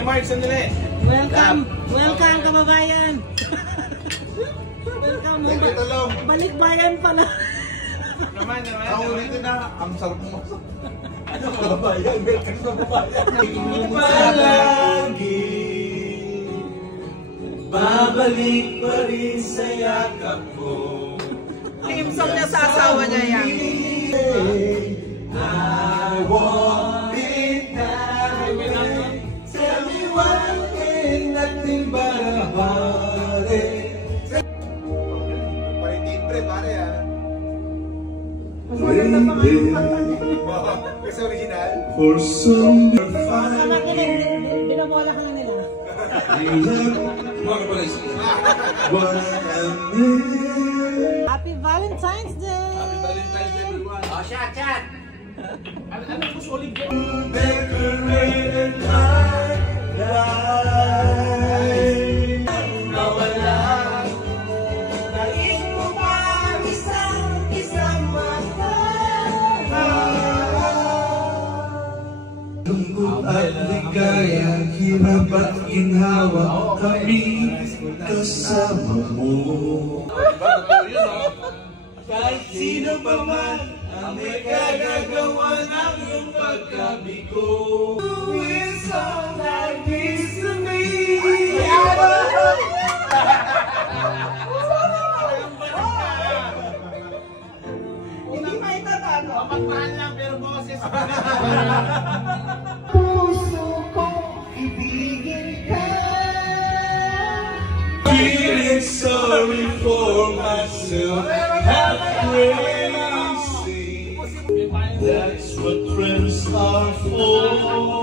May Mark, sandali. Welcome, welcome kababayan. Welcome. Balikbayan pala. Naman. Ang ulitin na, ang sarap mo. Ano kababayan? Welcome kababayan. Palagi, babalik pa rin sa yakap ko. Team song niya sa asawa niya yan. I want it that way. Tell me one thing, nothing but a heartache. Pare-timbre, pare ah. Kasi original. For some binabola ka na nila. Happy Valentine's Day! Happy Valentine's Day, everyone. Oh, chat! Ano po solid ko? Decorated my life. Nawala. Nais mo ba isang mata? Lungkot at ligaya, hirap at ginhawa, kami kasama mo. Kahit sino pa man ang may kagagawa ng iyong pagkabigo. It's all like this to me. Hindi maitatano. Mapagmahal lang pero boses. Puso ko ibigin ka. Feeling sorry for myself. I'm crazy. That's what friends are for.